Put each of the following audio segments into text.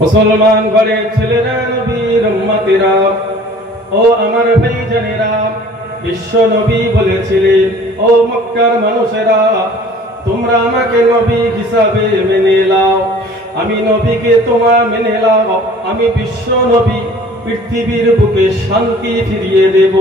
মুসলমান ঘরের ছেলেরা, নবীর উম্মতেরা, ও আমার ভাইজানেরা, বিশ্ব নবী বলেছিলেন, ও মক্কার মানুষেরা, তোমরা আমাকে নবী হিসাবে মেনে নাও। আমি নবীকে তোমরা মেনে নাও। আমি বিশ্ব নবী, পৃথিবীর বুকে শান্তি ফিরিয়ে দেব।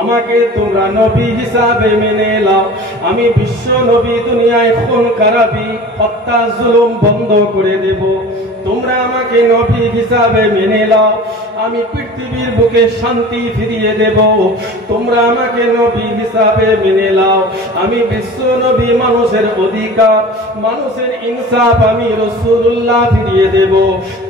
আমাকে তোমরা নবী হিসাবে মেনে নাও। আমি বিশ্ব নবী, দুনিয়ায় খুন খারাপি, হত্যা জুলুম বন্ধ করে দেব। তোমরা আমাকে নবী হিসাবে মেনে নাও। আমি পৃথিবীর বুকে শান্তি ফিরিয়ে দেব। তোমরা আমাকে নবী হিসাবে মেনে নাও। আমি বিশ্ব নবী, মানুষের অধিকার, মানুষের ইনসাফ, আমি রাসূলুল্লাহ ফিরিয়ে দেব।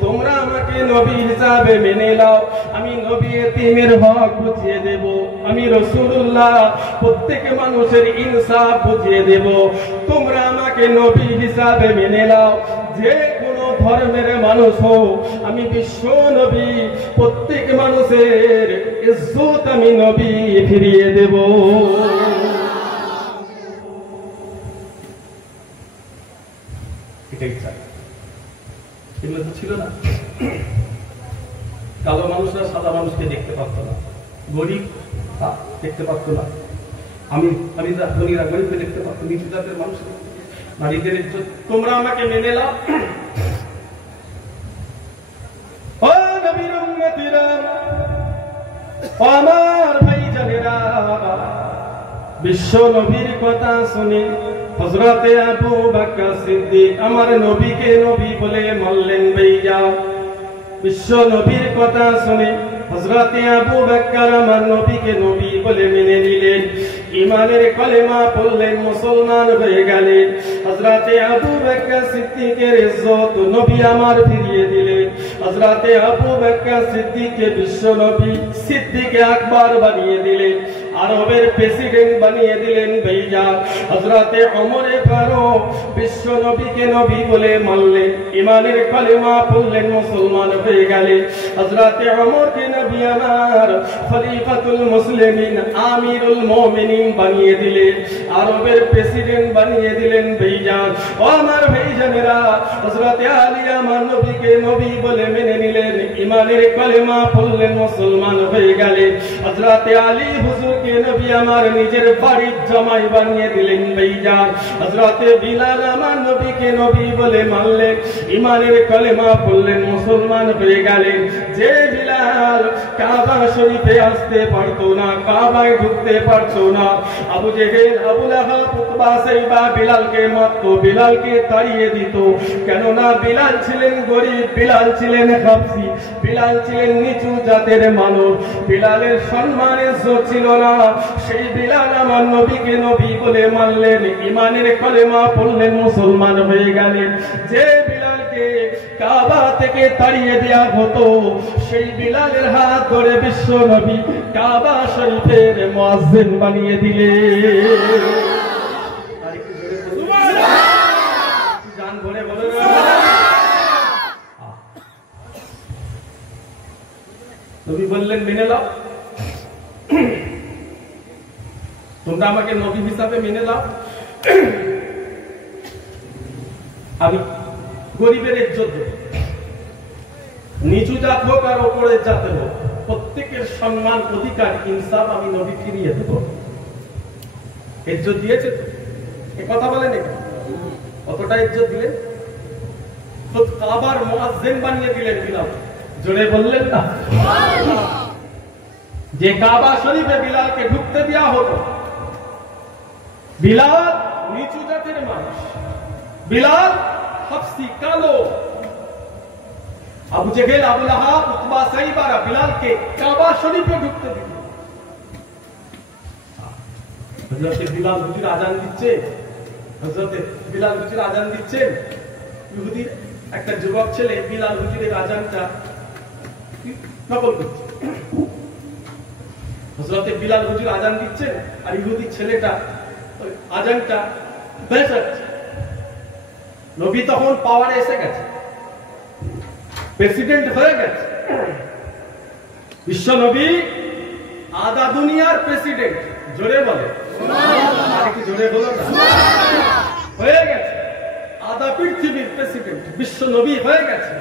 তোমরা আমাকে নবী হিসাবে মেনে নাও। আমি নবী এতিমের হক বুঝিয়ে দেব। আমি রাসূলুল্লাহ প্রত্যেক মানুষের ইনসাফ বুঝিয়ে দেব। তোমরা আমাকে নবী হিসাবে মেনে নাও। যে কোনো ধর্মের মানুষ হোক, আমি বিশ্ব নবী, প্রত্যেক মানুষের ইজ্জত আমি নবী ফিরিয়ে দেব। এটাই চাই। এগুলো তো ছিল না। কালো মানুষরা সাদা মানুষকে দেখতে পারত না, গরিব দেখতে পারত না, আমি ধনীরা গরিবকে দেখতে পারত, নিচু জাতের মানুষ, নারীদের ইজ্জত। তোমরা আমাকে মেনে নাও। ও নবীর উম্মতিরা, ও আমার ভাইজানেরা, বিশ্ব নবীর কথা শুনে হযরতে আবু বকর সিদ্দিক আমার নবীকে নবী বলে মানলেন। ভাইয়া, বিশ্ব নবীর কথা শুনে হযরতে আবু বকর আমার নবীকে নবী বলে মেনে নিলেন। ঈমানের কলেমা পড়লেন, মুসলমান হয়ে গেলেন। হযরতে আবু বকর সিদ্দিকের ইজ্জত নবী আমার ফিরিয়ে দিলেন। হযরতে আবু বকর সিদ্দিককে বিশ্ব নবী সিদ্দিকে আকবর বানিয়ে দিলেন। আরবের প্রেসিডেন্ট বানিয়ে দিলেন। ভাইয়া, হযরতে ওমরে ফারুক বিশ্ব নবীকে নবী বলে মানলেন। ঈমানের কলেমা পড়লেন, মুসলমান হয়ে গেলেন। হযরতে ওমরকে নবী আমার খলিফাতুল মুসলিমিন, আমিরুল মুমিনিন বানিয়ে দিলেন। আরবের প্রেসিডেন্ট বানিয়ে দিলেন। ভাইয়া, ও আমার ভাইজানেরা, হযরতে আলী আমার নবীকে নবী বলে মেনে নিলেন। ঈমানের কলেমা পড়লেন, মুসলমান হয়ে গেলেন। হযরতে আলী হুজুরকে নবী আমার নিজের বাড়ির জামাই বানিয়ে দিলেন। ভাইয়া, হযরতে বিলাল আমার নবীকে নবী বলে মানলেন। ঈমানের কলেমা পড়লেন, মুসলমান হয়ে গেলেন। যে বিলাল কাবা শরীফে আসতে পারতো না, কাবায় ঢুকতে পারতো না, আবু জেহেল, আবু লাহাব, উতবা, সাইবা বিলালকে মারত, বিলালকে তাড়িয়ে দিত। কেননা বিলাল ছিলেন গরিব, বিলাল ছিলেন হাবশী, বিলাল ছিলেন নিচু জাতের মানুষ, বিলালের সম্মান ইজ্জত ছিল না। সেই বিলাল আমার নবীকে নবী বলে মানলেন। ঈমানের কলেমা পড়লেন, মুসলমান হয়ে গেলেন। যে বিলালকে কাবা থেকে তাড়িয়ে দেয়া হতো, সেই বিলালের হাত ধরে বিশ্ব নবী কাবা শরীফের মুয়াজ্জিন বানিয়ে দিলেন। জান ভরে বলে নবী বললেন, মেনে নাও। তোমরা আমাকে নবী হিসাবে মেনে নাও। আমি গরিবের ইজ্জত দেব, নিচু জাত হোক আর ওপরের জাতের হোক, প্রত্যেকের সম্মান, অধিকার, ইনসাফ আমি নবী ফিরিয়ে দেব। ইজ্জত দিয়েছে তো, এ কথা বলেন, কতটা ইজ্জত দিলেন। তো কাবার মুয়াজ্জিন বানিয়ে দিলেন বিলাল। জোরে বললেন না? যে কাবা শরীফে বিলালকে ঢুকতে দেওয়া হতো, বিলাল নিচু জাতের মানুষ, বিলাল হাবশী, কালো। আবু জেহেল, আবু লাহাব, উতবা, সাইবারা বিলালকে কাবা শরীফে ঢুকতে দিল। হযরতে বিলাল হুজুর আজান দিচ্ছে, হযরতে বিলাল হুজুর আজান দিচ্ছেন। ইহুদির একটা যুবক ছেলে বিলাল হুজুরের আজানটা নকল করছে। হযরতে বিলাল হুজুর আজান দিচ্ছেন আর ইহুদি ছেলেটা আজানটা বেসাচ্ছে। নবী তখন পাওয়ারে এসে গেছে, প্রেসিডেন্ট হয়ে গেছে। বিশ্ব নবী আদা দুনিয়ার প্রেসিডেন্ট। জোরে বলে, জোরে বলো না, হয়ে গেছে। আদা পৃথিবীর প্রেসিডেন্ট বিশ্ব নবী হয়ে গেছে।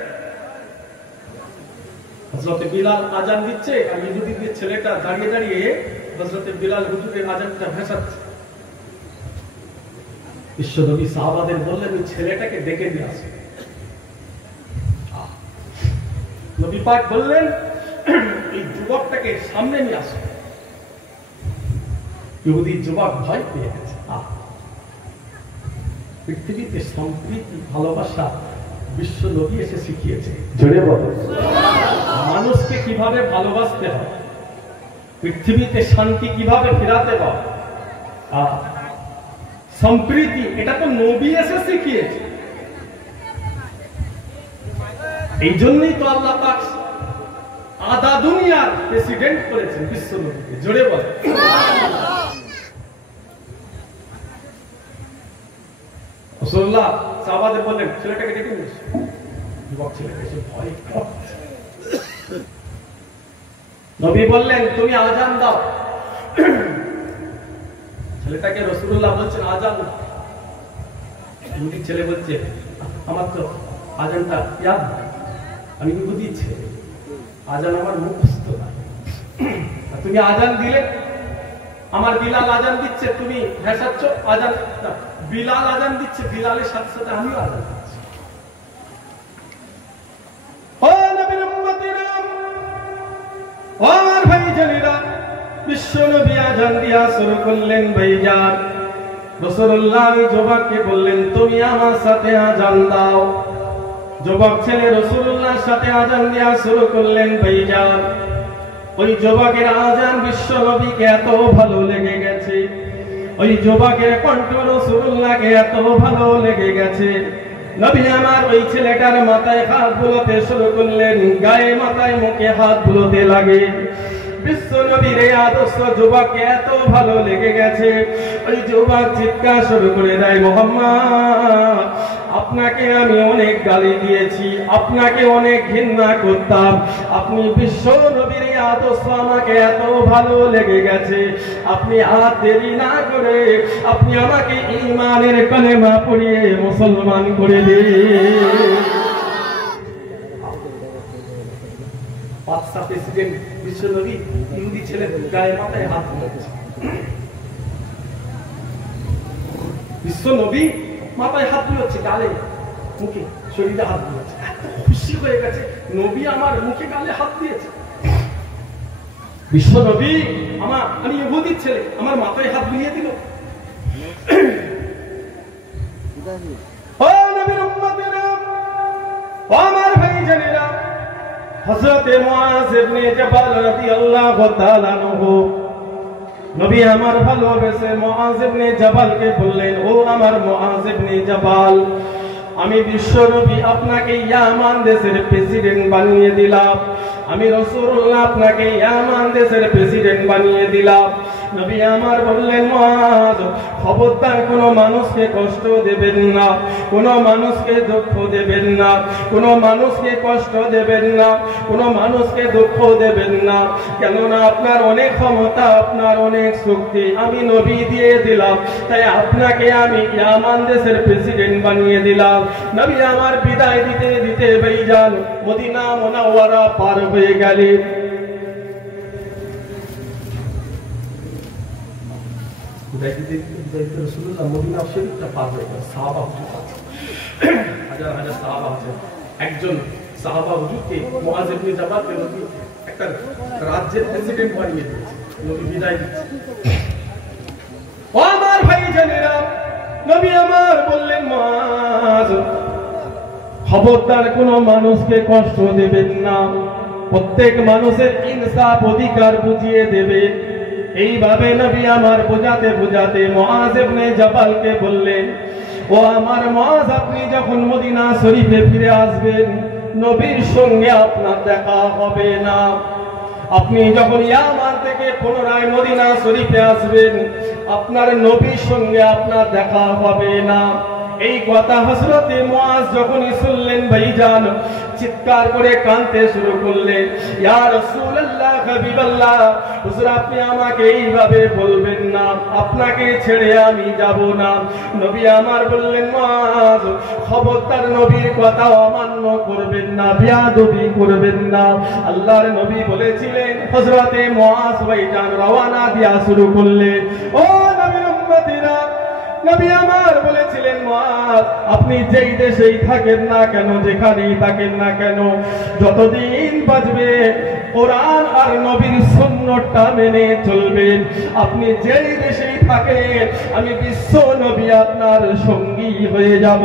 হযরত বিলাল আজান দিচ্ছে আর ইহুদিদের ছেলেটা দাঁড়িয়ে দাঁড়িয়ে হযরত বিলাল হুজুরের আজানটা ভেসাচ্ছে। বিশ্বনবী সাহাবাদের বললেন ওই ছেলেটাকে ডেকে নিয়ে আসো। নবী পাক বললেন এই যুবকটাকে সামনে নিয়ে আসো। ইহুদি যুবক ভয় পেয়ে গেছে। পৃথিবীতে সম্প্রীতি ভালোবাসা বিশ্ব নবী এসে শিখিয়েছে। জোরে বলো মানুষকে কিভাবে ভালোবাসতে হয়, পৃথিবীতে শান্তি কিভাবে ফেরাতে হয়, সম্প্রীতি, এটা তো নবী এসে শিখিয়েছে। এই জন্যই তো আল্লাহ পাক আধা দুনিয়ার প্রেসিডেন্ট করেছেন বিশ্ব নবীকে। জোরে বলো রাসূলুল্লাহ সাহাবাদের বললেন ছেলেটাকে ডেকে নিয়ে এসো। যুবক ছেলেটা এসে ভয় পাচ্ছে। নবী বললেন তুমি আজান দাও। ছেলেটাকে রাসূলুল্লাহ বলছেন আজান দাও। ইহুদি ছেলে বলছে আমার তো আজানটা ইয়াদ নাই, আমি ইহুদি ছেলে, আজান আমার মুখস্থ না। তুমি আজান দিলে, আমার বিলাল আজান দিচ্ছে, তুমি ভেসাচ্ছ আজান। বিলাল আজান দিচ্ছে, বিলালের সাথে সাথে আমিও আজান দিচ্ছি। ও নবীর উম্মতিরা, ও আমার ভাইজানেরা, বিশ্ব নবী আজান দিয়া শুরু করলেন। ভাইজান রাসূলুল্লাহ যুবককে বললেন তুমি আমার সাথে আজান দাও। যুবক ছেলে রাসূলুল্লাহর সাথে আজান দিয়া শুরু করলেন। ভাইজান ওই যুবকের আজান বিশ্ব নবীকে এত ভালো লেগে গেছে, ওই যুবকের কণ্ঠ রাসূলুল্লাহকে এত ভালো লেগে গেছে, নবী আমার ওই ছেলেটার মাথায় হাত বুলোতে শুরু করলেন, গায়ে মাথায় মুখে হাত বুলোতে লাগে। বিশ্ব নবীর এই আদর্শ যুবককে এত ভালো লেগে গেছে, ওই যুবক চিৎকার শুরু করে দেয় মুহাম্মদ আপনাকে আমি অনেক গালি দিয়েছি, আপনাকে অনেক ঘৃণা করতাম, আপনি বিশ্ব নবীর এই আদর্শ আমাকে এত ভালো লেগে গেছে, আপনি আর দেরি না করে আপনি আমাকে ঈমানের কালেমা পড়িয়ে মুসলমান করে দিন। বাদশা প্রেসিডেন্ট বিশ্ব নবী ইহুদি ছেলে গায়ে মাথায় হাত দিয়েছে। বিশ্ব নবী মাথায় হাত দিয়েছে, গালে মুখে শরীরে হাত দিয়েছে, এত খুশি হয়ে গেছে নবী আমার মুখে গালে হাত দিয়েছে। বিশ্ব নবী আমি ইহুদি ছেলে, আমার মাথায় হাত বুলিয়ে দিল। ও নবীর উম্মতেরা, ও আমার ভাইজানেরা, হযরত মুআয ইবনে জাবাল রাদিয়াল্লাহু তাআলা আনহু নবী আমার ভালোবেসে মুআয ইবনে জাবালকে বললেন ও আমার মুআয ইবনে জাবাল, আমি বিশ্ব নবী আপনাকে ইয়ামান দেশের প্রেসিডেন্ট বানিয়ে দিলাম, আমি রাসূলুল্লাহ আপনাকে ইয়ামান দেশের প্রেসিডেন্ট বানিয়ে দিলাম। নবী আমার বললেন মুআয খবরদার কোন মানুষকে কষ্ট দেবেন না, কোন মানুষকে দুঃখ দেবেন না, কোন মানুষকে কষ্ট দেবেন না, কোন মানুষকে দুঃখ দেবেন না, কেননা আপনার অনেক ক্ষমতা, আপনার অনেক শক্তি আমি নবী দিয়ে দিলাম, তাই আপনাকে আমি ইয়ামান দেশের প্রেসিডেন্ট বানিয়ে দিলাম। নবী আমার বিদায় দিতে দিতে ভাইজান মদিনা মুনাওয়ারা পার হয়ে গেলেন। রাসূলুল্লাহ মদিনা শরীফটা পার হয়ে গেল, সাহাবা হাজার হাজার সাহাবা আছে। একজন সাহাবা হুজুরকে মুআয ইবনে জাবালকে নবী একটা রাজ্যের প্রেসিডেন্ট বানিয়ে দিয়েছে, নবী বিদায় দিচ্ছে। ও আমার ভাইজানেরা, নবী আমার বললেন মুআয খবরদার কোন মানুষকে কষ্ট দেবেন না, প্রত্যেক মানুষের ইনসাফ অধিকার বুঝিয়ে দেবেন। এইভাবে নবী আমার বোঝাতে বোঝাতে মুআয ইবনে জাবালকে বললেন ও আমার মুআয আপনি যখন মদিনা শরীফে ফিরে আসবেন নবীর সঙ্গে আপনার দেখা হবে না, আপনি যখন ইয়ামান থেকে পুনরায় মদিনা শরীফে আসবেন আপনার নবীর সঙ্গে আপনার দেখা হবে না। এই কথা হযরত মুআয যখনই শুনলেন ভাইজান চিৎকার করে কাঁদতে শুরু করলেন, ইয়া রাসূলুল্লাহ হাবিবাল্লাহ, হুজুর আপনি আমাকে এইভাবে বলবেন না, আপনাকে ছেড়ে আমি যাব না। নবী আমার বললেন, মুআজ খবরদার নবীর কথা অমান্য করবেন না, বেয়াদবি করবেন না। আল্লাহর নবী বলেছিলেন, হযরতে মুআজ ভাইজান রওনা দিয়া শুরু করলেন। ও নবীর উম্মতিরা, নবী আমার বলেছিলেন, মুআজ আপনি যেই দেশেই থাকেন না কেন, যেখানেই থাকেন না কেন, যতদিন বাঁচবে কোরআন আর নবীর সুন্নাহটা মেনে চলবেন। আপনি যেই দেশেই থাকেন, আমি বিশ্ব নবী আপনার সঙ্গী হয়ে যাব।